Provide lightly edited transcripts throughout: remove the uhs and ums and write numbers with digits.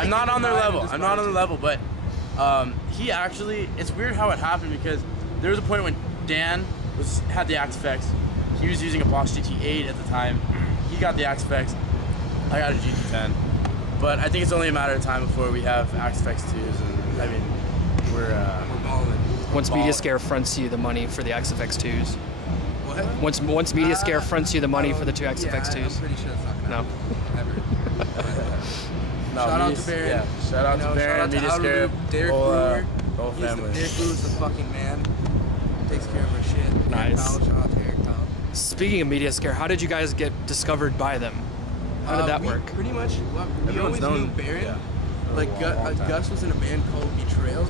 I'm not on their level. I'm not on their level, but he actually, it's weird how it happened because there was a point when Dan had the Axe Effects. He was using a Boss GT8 at the time. He got the Axe Effects. I got a GT10. But I think it's only a matter of time before we have Axe Effects 2s. And I mean, we're balling. Once Media Scare fronts you the money for the Axe Effects 2s. What? Once Media Scare fronts you the money for the two Axe Effects 2s. I'm pretty sure it's not gonna happen. Ever. No, shout out to Baron. Yeah, shout out to Baron, Media Scare, Derek Brewer. Whole family. Derek Brewer's the fucking man. Takes care of our shit. Nice. Shout out to Eric Powell. Speaking of Media Scare, how did you guys get discovered by them? How did that work? Pretty much, we Everyone's always knew known, Baron. yeah, Like Gus was in a band called Betrayal,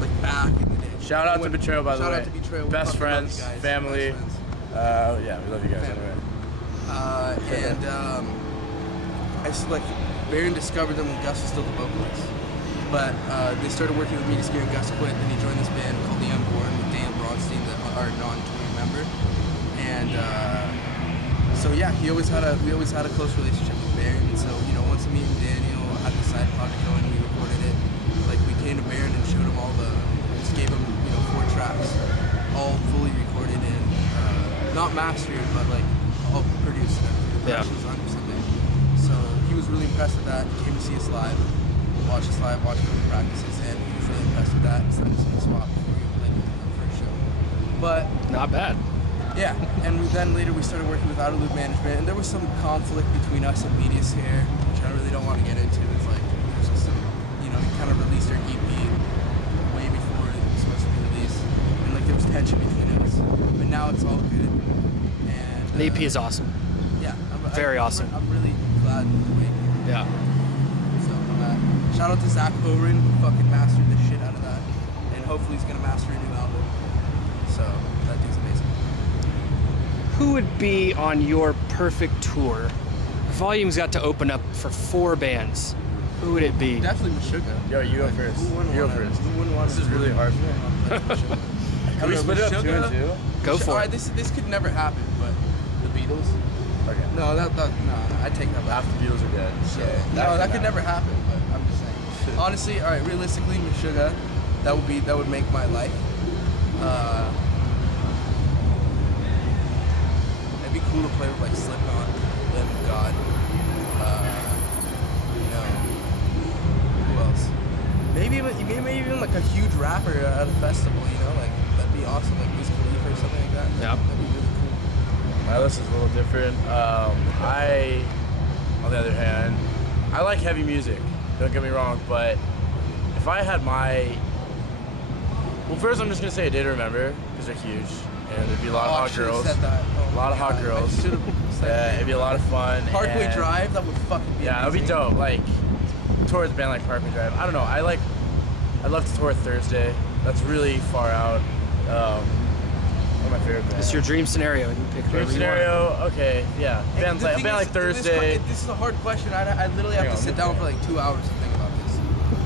like back in the day. Shout out to Betrayal, by the way. Shout out to Betrayal. Best friends, family. Yeah, we love you guys anyway. I just like Baron discovered them when Gus was still the vocalist. But they started working with Media Scare and Gus quit. Then he joined this band called The Unborn with Daniel Bronstein, our non-touring member. And so yeah, we always had a close relationship with Baron. And so once me and Daniel had the side project going, we recorded it. Like we came to Baron and showed him just gave him 4 tracks, all fully recorded and not mastered, but like all produced. The production was 100% there. So he was really impressed with that. He came to see us live, watched us live, watched the practices, and he was really impressed with that. So I just swap before we played the first show. But not bad. Yeah, and then later we started working with Out of Loop Management, and there was some conflict between us and Media Scare, which I really don't want to get into. It's like there's just some, we kind of released our EP way before it was supposed to be released, and like there was tension between us. But now it's all good. And the EP is awesome. Yeah, very awesome. I'm really glad the way. Yeah. So shout out to Zach Oren, who fucking mastered the shit out of that, and hopefully he's gonna master a new album. So that dude's amazing. Who would be on your perfect tour? Volume's got to open up for 4 bands. Who would it be? Definitely Meshuggah. Yo, you go first. You go first. Who wouldn't want This is really hard. Can we split it up 2 and 2? Go for Alright, it. this could never happen, but The Beatles? Okay. no, no, I take that back. Half the Beatles are dead. So Yeah, that could never happen, but I'm just saying. Honestly, alright, realistically, Meshuggah, that would make my life. It'd be cool to play with like Slipknot, Lamb of God. Who else? Maybe even like a huge rapper at a festival. Like that'd be awesome, like Wiz Khalifa or something like that. Yeah. That'd be really cool. My list is a little different. On the other hand, I like heavy music. Don't get me wrong, but if I had well, first I'm just gonna say A Day to Remember because they're huge, and there'd be a lot of hot girls. A lot of hot girls. Yeah, it'd be a lot of fun. Parkway Drive, that would fucking be. Yeah, that'd be dope. Like tour with a band like Parkway Drive. I don't know. I'd love to tour Thursday. That's really far out. One of my favorite bands. It's your dream scenario. You pick Dream scenario. Okay, yeah. Hey, A band like Thursday. This is a hard question. I literally have to sit down for like 2 hours to think about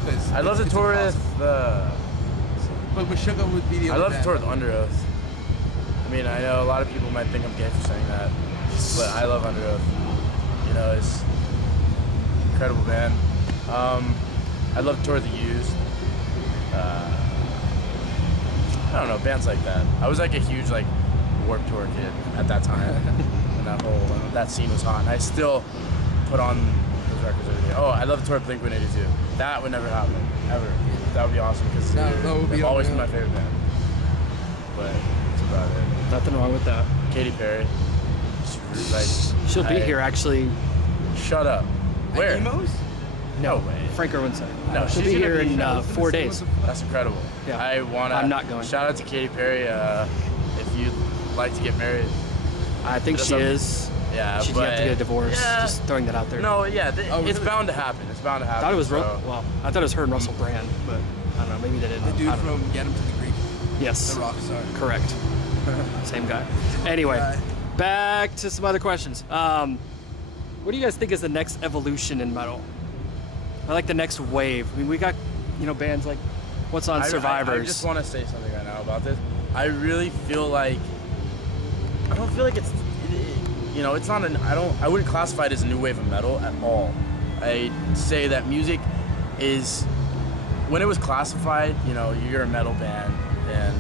this. I'd love to tour with. But Meshuggah would be the. I'd love to tour with Under Oath. I mean, I know a lot of people might think I'm gay for saying that, but I love Under Oath. It's an incredible band. I'd love to tour The Used. I don't know, bands like that. I was like a huge Warped Tour kid at that time, and that scene was hot. And I still put on those records every day. Oh, I'd love to tour Blink-182. That would never happen, ever. That would be awesome because they've always been my favorite band. But that's about it. Nothing wrong with that. Katy Perry. She'll be here actually. Shut up. Where? Emos? No way. Frank Irwinson. No, she'll she's be gonna here be in 4 days. That's incredible. Yeah. I'm not going. Shout out to Katy Perry. If you'd like to get married. I think she is. Yeah, she'd but have to get a divorce. Yeah. Just throwing that out there. No, yeah, it's bound to happen. It's bound to happen. I thought it was so. I thought it was her and Russell Brand, but I don't know. Maybe they didn't. The dude from Get Him to the Greek. Yes. The rock star. Correct. Same guy. Anyway, back to some other questions. What do you guys think is the next evolution in metal? Or like the next wave? I mean, we got bands like What's on Survivors. I just want to say something right now about this. I really feel like I don't feel like it's not I wouldn't classify it as a new wave of metal at all. I say that music is, when it was classified, you know, you're a metal band and,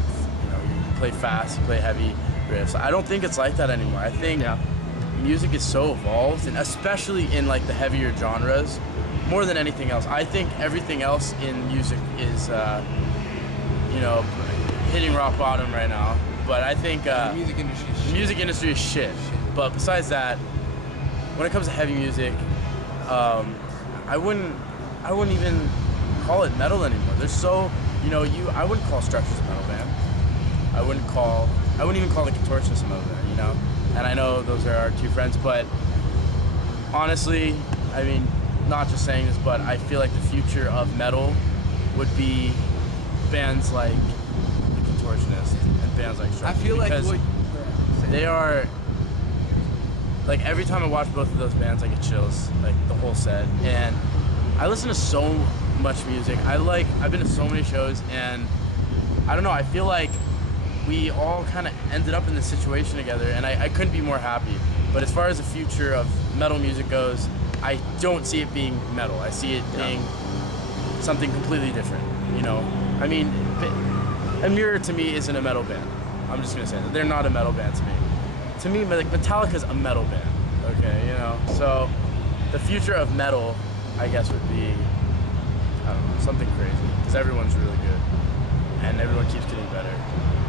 you know, you play fast, you play heavy riffs. I don't think it's like that anymore. I think music is so evolved, and especially in like the heavier genres, more than anything else. I think everything else in music is, you know, hitting rock bottom right now. But I think The music industry is shit. music industry is shit. But besides that, when it comes to heavy music, I wouldn't even call it metal anymore. There's so, you know, I wouldn't call Structures a metal band. I wouldn't even call the Contortionists a metal band, you know? And I know those are our two friends, but honestly, I mean, not just saying this, but I feel like the future of metal would be bands like the Contortionists and bands like Structures. I feel like because they are, like, every time I watch both of those bands, I get chills, like the whole set. And I listen to so much music. I've been to so many shows, and I don't know, I feel like we all kind of ended up in this situation together, and I couldn't be more happy. But as far as the future of metal music goes, I don't see it being metal. I see it being something completely different, you know? I mean, Amira to me isn't a metal band. I'm just gonna say that. They're not a metal band to me. To me, like, Metallica's a metal band, okay, you know? So the future of metal, I guess, would be, I don't know, something crazy, because everyone's really good, and everyone keeps getting better.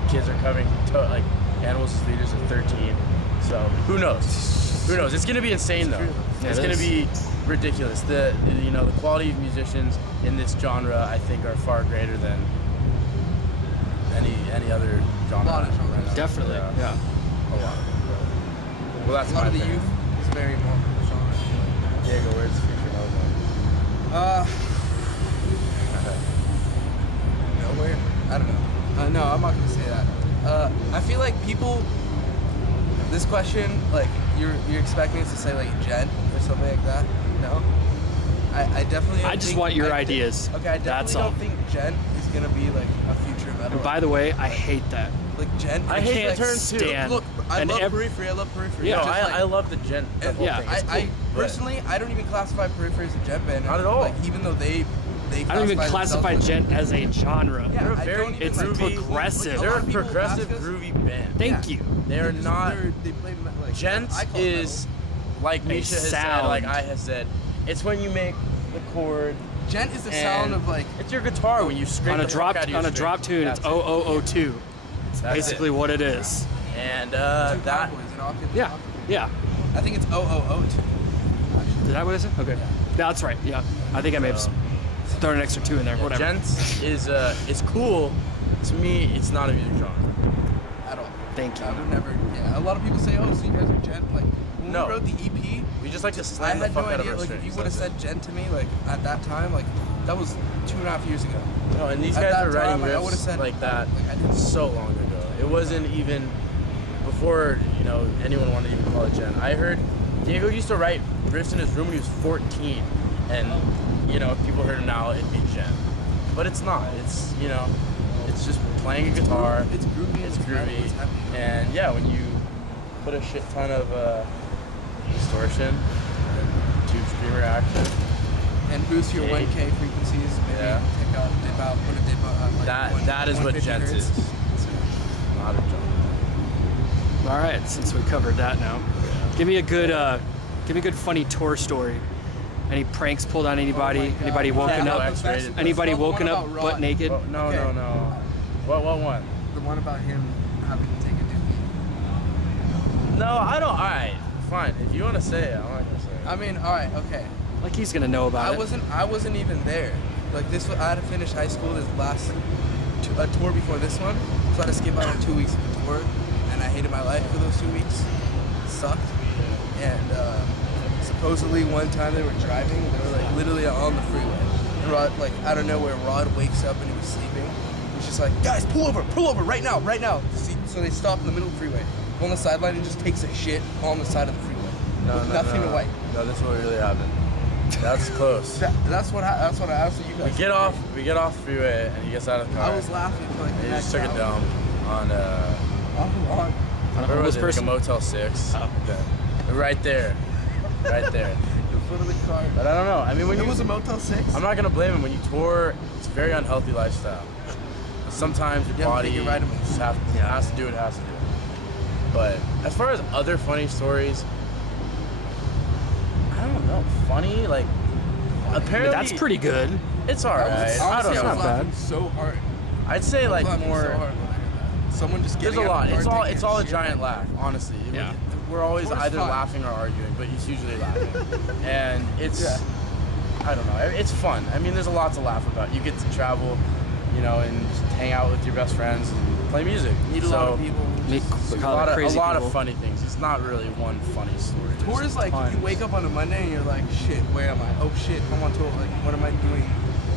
Kids are coming, like, Animals as Leaders at 13, so who knows? Who knows? It's gonna be insane though. Yeah, It's it gonna is. be ridiculous. The quality of musicians in this genre, I think, are far greater than any other genre. A lot of genres. right now. Definitely. Yeah. A lot. Well, that's a lot my of the opinion. youth is very more genre. Diego, where's the future of Nowhere. I don't know. No, I'm not gonna say that. I feel like people. This question, like, you're expecting us to say like Jen or something like that. No. I definitely. I don't just think- want your I- ideas. Okay, I That's definitely all. don't think Jen is gonna be like a future metal. And by the way, I hate that. like Jen. I it's hate like, the term too. stand. Look, I And love Periphery. I love Periphery. Yeah. No, It's just I love the whole Yeah. thing. It's cool, I but- personally, I don't even classify Periphery as a Jen band. Not at all. Like, even though they I don't even classify themselves gent as a genre. Yeah, They're I very don't even, It's like, progressive. a They're lot a of people progressive, ask us- groovy band. Thank Yeah. you. They're not. They play like Gent I call it is, like A Misha has said, sound. like I have said, it's when you make the chord. metal. Gent is the and sound of like it's your guitar when you scrape On a the drop fuck out of your drop strings. tune, it's That's it. 0002. That's Basically it. what it is. And two that cowboys, an octave, Yeah. an octave. Yeah. I think it's 0002. Is that what it is? Okay. That's right. Yeah. I think I may have thrown an extra 2 in there. Whatever. Gent is cool. To me, it's not a music genre. At all. Thank you. I would never. Yeah. A lot of people say, "Oh, so you guys are Gent." Like when No. we wrote the EP, We just like to I slam the had no fuck out of idea. our Like strings. if you would have That's said Gent to me, like at that time, like that was 2.5 years ago. it. No, and these at guys that are writing time, like, I would've riffs said- like that like, I didn't- so long ago. It wasn't even before anyone wanted to even call it Gent. I heard Diego used to write riffs in his room when he was 14, and if people heard him now, it'd be Gent. But it's not. It's it's just playing a guitar. It's groovy. It's metal, groovy, it's heavy. and yeah, when you put a shit ton of distortion and tube screamer action, And boost your Gate. 1K frequencies. Maybe Yeah. dip out, put a dip out. Like that is what 150 Gent hertz. is. It's not a genre. All right. Since we covered that now, give me a good funny tour story. Any pranks pulled on anybody? Oh my God. Anybody woken Yeah, up? X-rated. Anybody The one woken up about Rod. butt naked? Oh, no, Okay. no. What one? The one about him having to take a dookie. No, I don't. All right, fine. If you want to say it, I'm not gonna say it. I mean, all right, okay. Like he's gonna know about it. I wasn't even there. Like this, I had to finish high school. This last a tour before this one, so I had to skip out on 2 weeks of the tour, and I hated my life for those 2 weeks. It sucked. And supposedly one time they were driving, they were like literally on the freeway. And Rod, like out of nowhere, Rod wakes up and he was sleeping. He's just like, guys, pull over right now. So they stop in the middle of the freeway, go on the sideline, and just takes a shit on the side of the freeway. With nothing to wipe. No, this is what really happened. That's close. That's what I asked you We guys. get off the freeway, and he gets out of the car. I was laughing for like And the he just next took a hour. dump on On. where was homeless it? person? Like a Motel 6. Oh. Okay. Right there. foot of the car. But I don't know. I mean, when It you was a Motel 6. I'm not gonna blame him. When you tour, it's a very unhealthy lifestyle. Sometimes your You have to body take your vitamins. just has to do what it has to do. But as far as other funny stories, I don't know. Funny, like apparently That's pretty good. It's alright. I don't Honestly, I know. was laughing so hard. I'd say like Laughing more. so hard when I heard that. Someone just There's getting a out lot. of the car, It's taking all a shit. giant laugh. Honestly, Yeah. we're always Tour's either fun. laughing or arguing, but it's usually laughing, and it's Yeah. I don't know. It's fun. I mean, there's a lot to laugh about. You get to travel, you know, and just hang out with your best friends and play music. Meet a lot of people. Meet A a lot of crazy a lot people. of funny things. It's not really one funny story. Tour There's is like tons. you wake up on a Monday and you're like, shit, where am I? Oh shit, I'm on tour. Like, what am I doing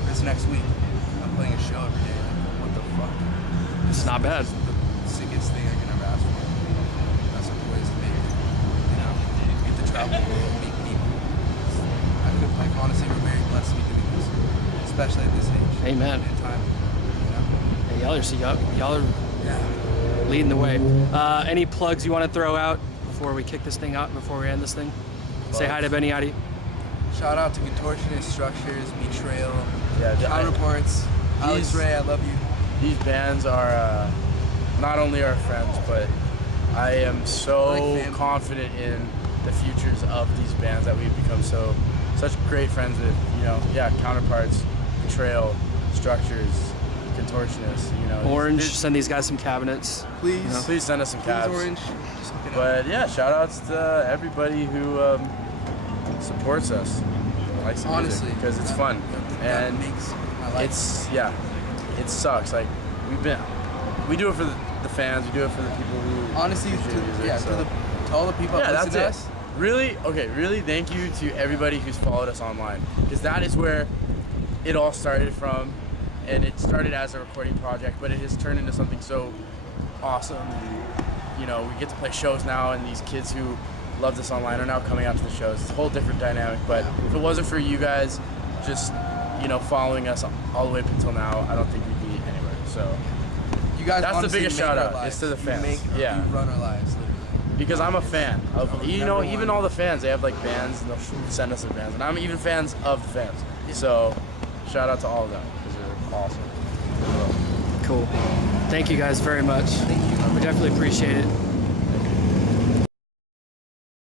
this next week? I'm playing a show every day. Like, what the fuck? It's not bad. The sickest thing I can ever ask for. That's what tour is to me. You know, you get to travel the world, meet people. I feel like honestly we're very blessed to be doing this, especially at this age. Amen. And time. You know? Hey, y'all are Yeah. leading the way. Any plugs you want to throw out before we kick this thing out? Before we end this thing? Say hi to Benny Adi. Shout out to Contortionist, Structures, Betrayal, Yeah, Counterparts, Alex these- Ray, I love you. These bands are not only our friends, but I am so Like family. confident in the futures of these bands that we've become such great friends with. You know, yeah, Counterparts, Betrayal, Structures, Contortionists. You know, Orange, these- send these guys some cabinets. Please, Please send us some please cabs. Orange. Just hook it up. But yeah, shout outs to everybody who supports us, likes the Honestly, music, because it's fun, that and makes my life. it sucks. Like we do it for the fans, we do it for the people who Honestly, appreciate music, so. to all the people Yeah, that that's listen to it. us. Really thank you to everybody who's followed us online, because that is where it all started from, and it started as a recording project, but it has turned into something so awesome. You know, we get to play shows now, and these kids who love this online are now coming out to the shows. It's a whole different dynamic, but if it wasn't for you guys just, you know, following us all the way up until now, I don't think we'd be anywhere. So You guys, That's the honestly biggest make shout our out, lives. is to the fans. You Yeah. run our lives, literally. because I'm a fan of, you know, Number even one. all the fans, they have like bands and they'll send us their bands, and I'm even fans of the fans. So shout out to all of them, because they're awesome. Cool. Thank you guys very much. Thank you. We definitely appreciate it.